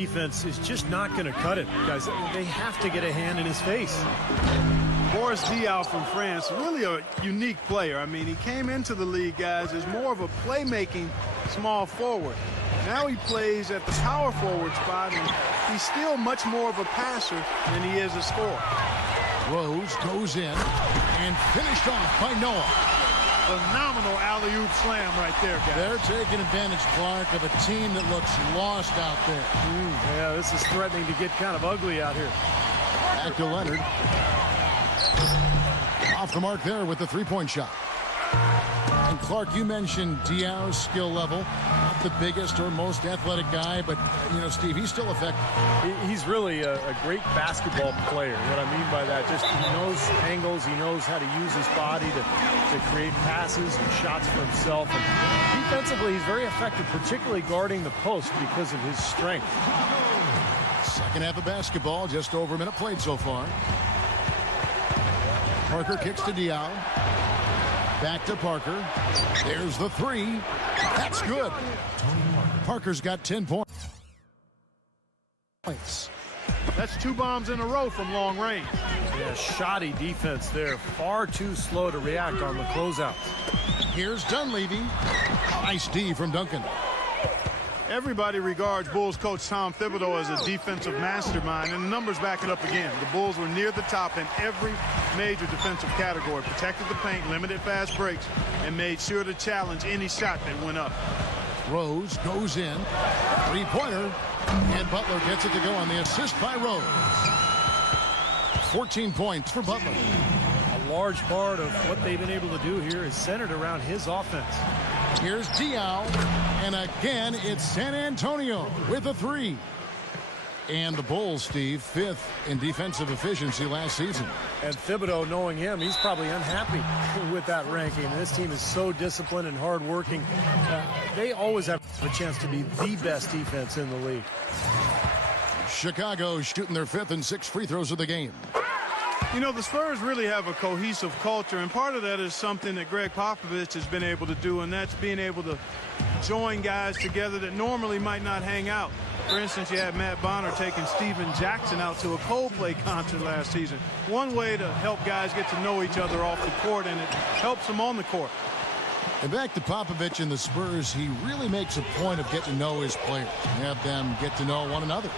Defense is just not going to cut it, guys. They have to get a hand in his face. Boris Diaw from France, really a unique player. I mean, he came into the league, guys, as more of a playmaking small forward. Now he plays at the power forward spot, and he's still much more of a passer than he is a scorer. Rose goes in and finished off by Noah. Phenomenal alley-oop slam right there, guys. They're taking advantage, Clark, of a team that looks lost out there. Yeah, this is threatening to get kind of ugly out here. Back to Leonard. Off the mark there with the three-point shot. And Clark, you mentioned Diaw's skill level. Not the biggest or most athletic guy, but, you know, Steve, he's still effective. He's really a great basketball player. What I mean by that, just he knows angles, he knows how to use his body to create passes and shots for himself. And defensively, he's very effective, particularly guarding the post because of his strength. Second half of basketball, just over a minute played so far. Parker kicks to Diaw. Back to Parker. There's the three. That's good. Parker's got 10 points. That's 2 bombs in a row from long range. Yeah, shoddy defense there. Far too slow to react on the closeouts. Here's Dunleavy. Nice D from Duncan. Everybody regards Bulls coach Tom Thibodeau as a defensive mastermind, and the numbers back it up again. The Bulls were near the top in every major defensive category, protected the paint, limited fast breaks, and made sure to challenge any shot that went up. Rose goes in. Three-pointer. And Butler gets it to go on the assist by Rose. 14 points for Butler. A large part of what they've been able to do here is centered around his offense. Here's Diaw, and again it's San Antonio with a three. And the Bulls, Steve, 5th in defensive efficiency last season. And Thibodeau, knowing him, he's probably unhappy with that ranking. This team is so disciplined and hardworking. They always have a chance to be the best defense in the league. Chicago shooting their 5th and 6th free throws of the game. You know, the Spurs really have a cohesive culture, and part of that is something that Greg Popovich has been able to do, and that's being able to join guys together that normally might not hang out. For instance, you had Matt Bonner taking Steven Jackson out to a Coldplay concert last season. One way to help guys get to know each other off the court, and it helps them on the court. And back to Popovich and the Spurs, he really makes a point of getting to know his players, have them get to know one another.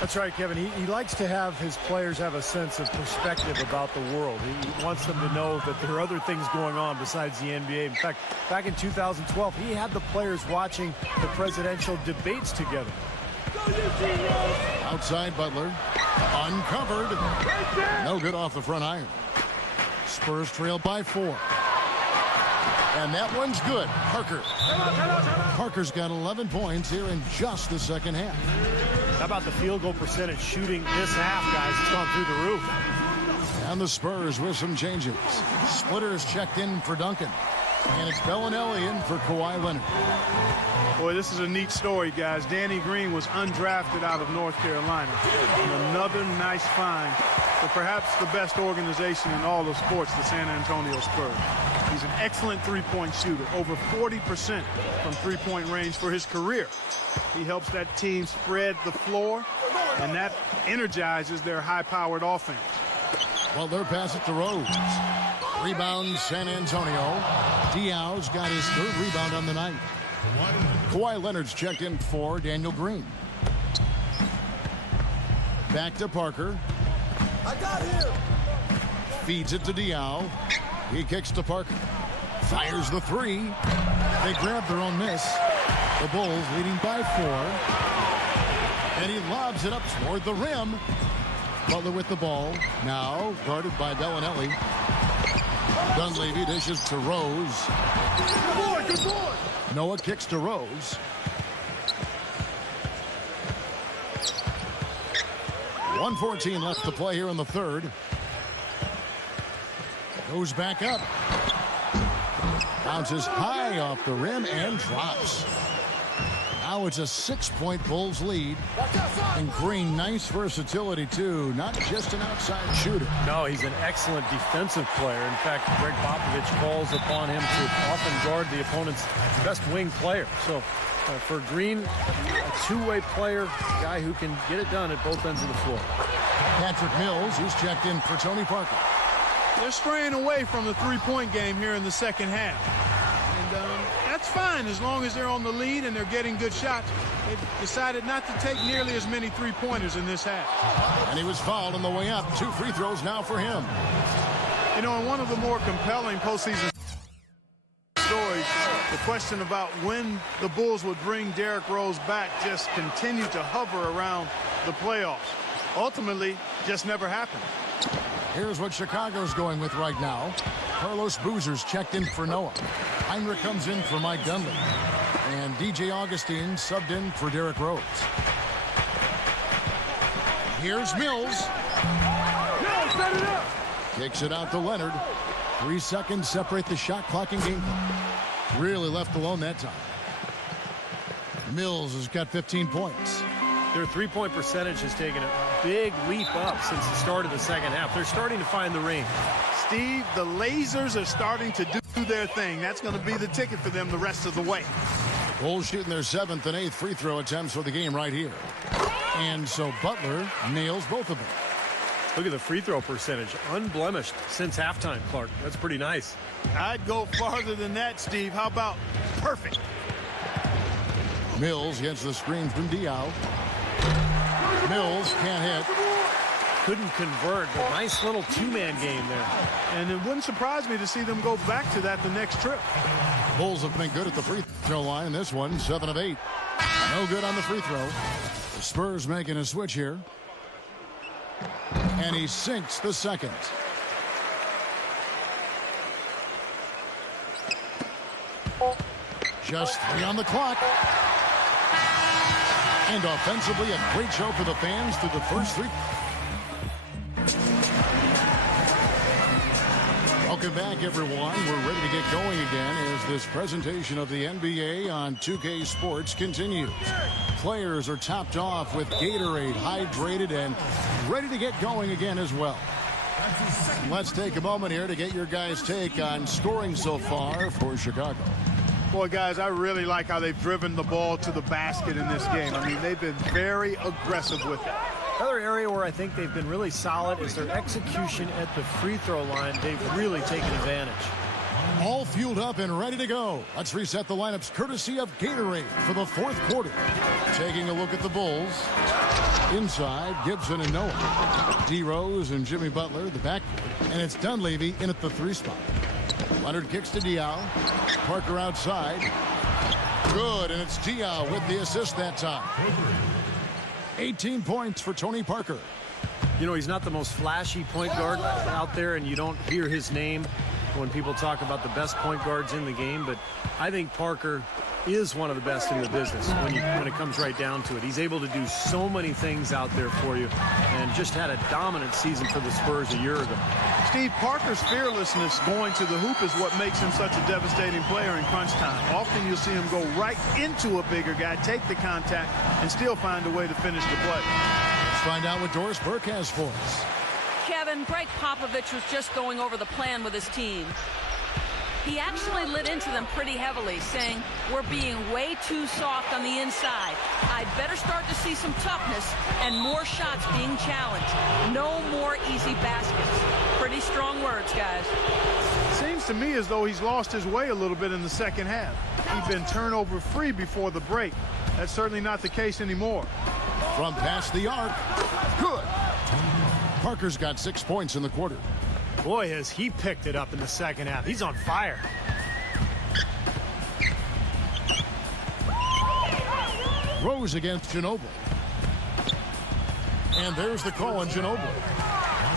That's right, Kevin. He likes to have his players have a sense of perspective about the world. He wants them to know that there are other things going on besides the NBA. In fact, back in 2012, he had the players watching the presidential debates together. Outside Butler. Uncovered. No good off the front iron. Spurs trail by 4. And that one's good. Parker. Parker's got 11 points here in just the second half. How about the field goal percentage shooting this half, guys? It's gone through the roof. And the Spurs with some changes. Splitters checked in for Duncan. And it's Bellinelli in for Kawhi Leonard. Boy, this is a neat story, guys. Danny Green was undrafted out of North Carolina. And another nice find for perhaps the best organization in all of sports, the San Antonio Spurs. He's an excellent three-point shooter, over 40% from three-point range for his career. He helps that team spread the floor, and that energizes their high-powered offense. Butler pass it to Rose. Rebound San Antonio. Diaw's got his 3rd rebound on the night. Kawhi Leonard's checked in for Daniel Green. Back to Parker. I got him. Feeds it to Diaw. He kicks to Parker. Fires the 3. They grab their own miss. The Bulls leading by 4. And he lobs it up toward the rim. Butler with the ball. Now guarded by Bellinelli. Dunleavy dishes to Rose. Good boy, good boy. Noah kicks to Rose. .114 left to play here in the 3rd. Goes back up. Bounces high off the rim and drops. Now it's a 6-point Bulls lead. And Green, nice versatility, too. Not just an outside shooter. No, he's an excellent defensive player. In fact, Greg Popovich calls upon him to often guard the opponent's best wing player. So for Green, a two-way player, a guy who can get it done at both ends of the floor. Patrick Mills, he's checked in for Tony Parker. They're straying away from the three-point game here in the second half. And that's fine as long as they're on the lead and they're getting good shots. They've decided not to take nearly as many three-pointers in this half. And he was fouled on the way up. 2 free throws now for him. You know, in one of the more compelling postseason stories, the question about when the Bulls would bring Derrick Rose back just continued to hover around the playoffs. Ultimately, just never happened. Here's what Chicago's going with right now. Carlos Boozer's checked in for Noah. Heinrich comes in for Mike Dunleavy. And DJ Augustine subbed in for Derrick Rose. Here's Mills. Set it up. Kicks it out to Leonard. 3 seconds separate the shot clock and game clock. Really left alone that time. Mills has got 15 points. Their three-point percentage has taken a big leap up since the start of the second half. They're starting to find the ring. Steve, the lasers are starting to do their thing. That's going to be the ticket for them the rest of the way. Bulls shooting their 7th and 8th free throw attempts for the game right here. And so Butler nails both of them. Look at the free throw percentage. Unblemished since halftime, Clark. That's pretty nice. I'd go farther than that, Steve. How about perfect? Mills gets the screen from Diaw. Mills can't hit. Couldn't convert, but nice little two-man game there. And it wouldn't surprise me to see them go back to that the next trip. Bulls have been good at the free throw line. This one, 7 of 8. No good on the free throw. The Spurs making a switch here. And he sinks the second. Just 3 on the clock. And offensively, a great show for the fans through the first 3. Welcome back, everyone. We're ready to get going again as this presentation of the NBA on 2K Sports continues. Players are topped off with Gatorade, hydrated, and ready to get going again as well. Let's take a moment here to get your guys' take on scoring so far for Chicago. Boy, guys, I really like how they've driven the ball to the basket in this game. I mean, they've been very aggressive with it. Another area where I think they've been really solid is their execution at the free throw line. They've really taken advantage. All fueled up and ready to go. Let's reset the lineups courtesy of Gatorade for the 4th quarter. Taking a look at the Bulls. Inside, Gibson and Noah. D. Rose and Jimmy Butler, the backcourt. And it's Dunleavy in at the 3 spot. Leonard kicks to Diaw. Parker outside. Good, and it's Diaw with the assist that time. 18 points for Tony Parker. You know, he's not the most flashy point guard out there, and you don't hear his name when people talk about the best point guards in the game, but I think Parker is one of the best in the business when it comes right down to it. He's able to do so many things out there for you and just had a dominant season for the Spurs a year ago. Steve, Parker's fearlessness going to the hoop is what makes him such a devastating player in crunch time. Often you'll see him go right into a bigger guy, take the contact, and still find a way to finish the play. Let's find out what Doris Burke has for us. Kevin, Greg Popovich was just going over the plan with his team. He actually lit into them pretty heavily, saying, we're being way too soft on the inside. I'd better start to see some toughness and more shots being challenged. No more easy baskets. Pretty strong words, guys. Seems to me as though he's lost his way a little bit in the second half. He'd been turnover free before the break. That's certainly not the case anymore. From past the arc. Good. Parker's got 6 points in the quarter. Boy, has he picked it up in the second half. He's on fire. Rose against Ginobili. And there's the call on Ginobili.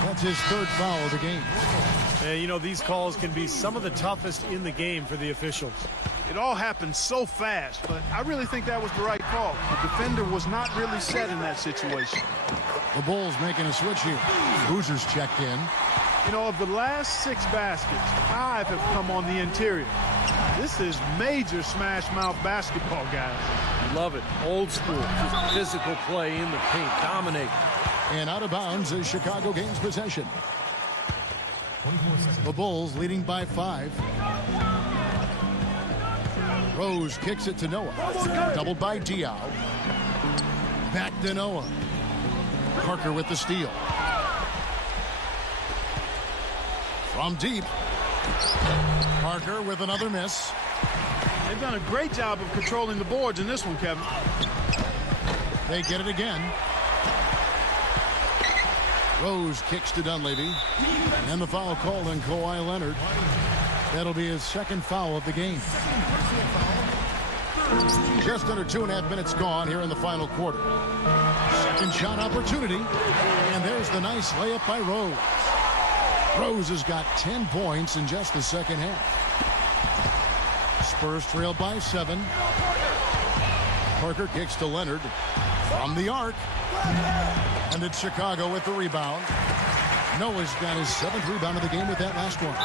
That's his 3rd foul of the game. And, you know, these calls can be some of the toughest in the game for the officials. It all happened so fast, but I really think that was the right call. The defender was not really set in that situation. The Bulls making a switch here. Boozer's checked in. You know, of the last 6 baskets, 5 have come on the interior. This is major smash mouth basketball, guys. Love it. Old school. Just physical play in the paint. Dominate. And out of bounds as Chicago gains possession. The Bulls leading by 5. Rose kicks it to Noah. Doubled by Diaw. Back to Noah. Parker with the steal. From deep. Parker with another miss. They've done a great job of controlling the boards in this one, Kevin. They get it again. Rose kicks to Dunleavy. And the foul called on Kawhi Leonard. That'll be his second foul of the game. Just under 2.5 minutes gone here in the final quarter. Second shot opportunity. And there's the nice layup by Rose. Rose has got 10 points in just the second half. Spurs trail by 7. Parker kicks to Leonard from the arc. And it's Chicago with the rebound. Noah's got his 7th rebound of the game with that last one.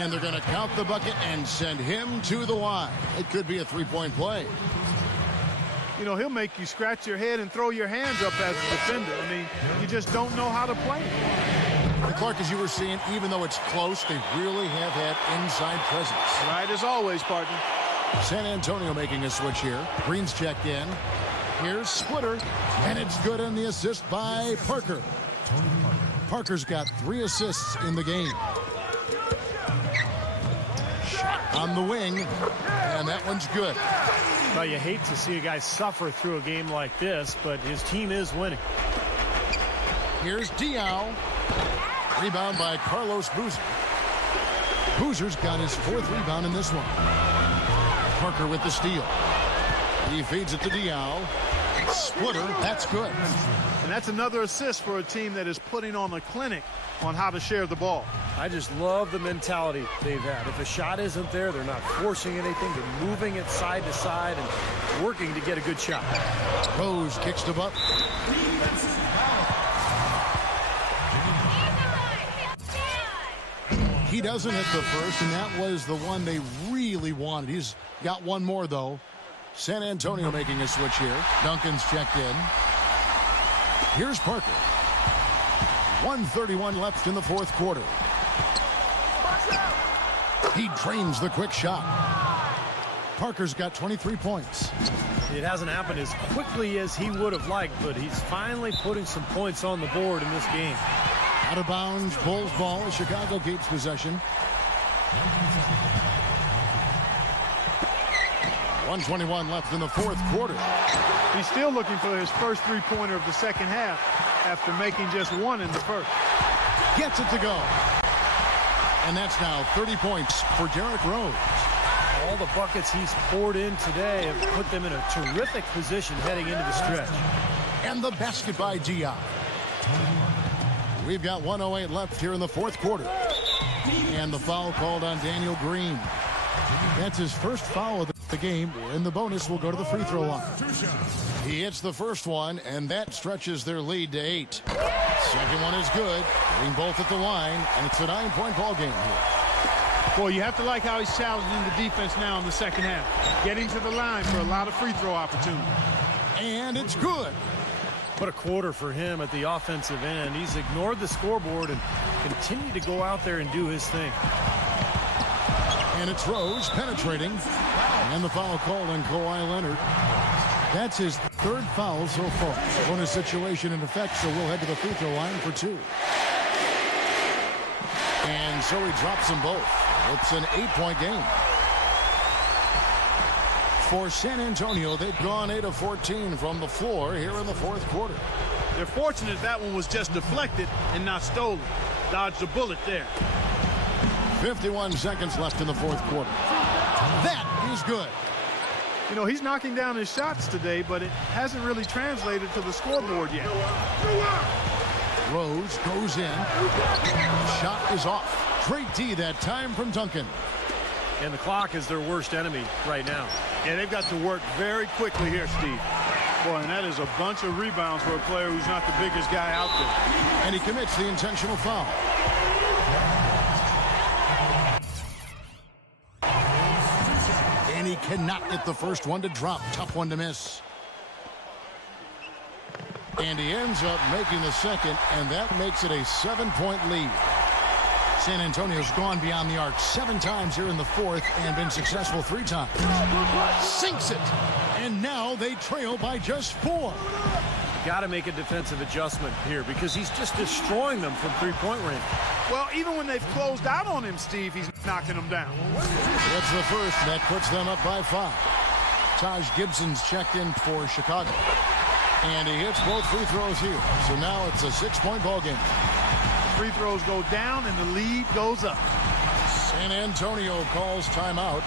And they're going to count the bucket and send him to the line. It could be a 3-point play. You know, he'll make you scratch your head and throw your hands up as a defender. I mean, you just don't know how to play it. And Clark, as you were seeing, even though it's close, they really have had inside presence. Right as always, partner. San Antonio making a switch here. Green's checked in. Here's Splitter. And it's good on the assist by Parker. Parker's got 3 assists in the game. Shot on the wing. And that one's good. Well, you hate to see a guy suffer through a game like this, but his team is winning. Here's Diaw. Rebound by Carlos Boozer. Boozer's got his 4th rebound in this one. Parker with the steal. He feeds it to Diaw. Splitter, that's good. And that's another assist for a team that is putting on a clinic on how to share the ball. I just love the mentality they've had. If a shot isn't there, they're not forcing anything. They're moving it side to side and working to get a good shot. Rose kicks to Butler. He doesn't hit the first, and that was the one they really wanted. He's got one more, though. San Antonio making a switch here. Duncan's checked in. Here's Parker. 1:31 left in the 4th quarter. He drains the quick shot. Parker's got 23 points. It hasn't happened as quickly as he would have liked, but he's finally putting some points on the board in this game. Out of bounds, Bulls ball as Chicago keeps possession. 1:21 left in the 4th quarter. He's still looking for his first 3-pointer of the second half after making just 1 in the first. Gets it to go. And that's now 30 points for Derrick Rose. All the buckets he's poured in today have put them in a terrific position heading into the stretch. And the basket by Diaw. We've got 1:08 left here in the 4th quarter. And the foul called on Daniel Green. That's his first foul of the game, and the bonus will go to the free throw line. He hits the first one, and that stretches their lead to 8. Second one is good, getting both at the line, and it's a 9-point ball game here. Boy, you have to like how he's challenging the defense now in the second half. Getting to the line for a lot of free throw opportunities. And it's good. What a quarter for him at the offensive end. He's ignored the scoreboard and continued to go out there and do his thing. And it's Rose penetrating. And the foul called on Kawhi Leonard. That's his 3rd foul so far. Bonus situation in effect, so we'll head to the free throw line for 2. And so he drops them both. It's an 8-point game. For San Antonio, they've gone 8 of 14 from the floor here in the 4th quarter. They're fortunate that one was just deflected and not stolen. Dodged a bullet there. 51 seconds left in the 4th quarter. That is good. You know, he's knocking down his shots today, but it hasn't really translated to the scoreboard yet. Rose goes in. Shot is off. Great D that time from Duncan. And the clock is their worst enemy right now. Yeah, they've got to work very quickly here, Steve. Boy, and that is a bunch of rebounds for a player who's not the biggest guy out there. And he commits the intentional foul. he cannot get the first one to drop. Tough one to miss. And he ends up making the second, and that makes it a 7-point lead. San Antonio's gone beyond the arc 7 times here in the fourth and been successful 3 times. Sinks it, and now they trail by just 4. Got to make a defensive adjustment here because he's just destroying them from three-point range. Well, even when they've closed out on him, Steve, he's knocking them down. That's the first. That puts them up by 5. Taj Gibson's checked in for Chicago. And he hits both free throws here. So now it's a 6-point ball game. Free throws go down and the lead goes up. San Antonio calls timeout.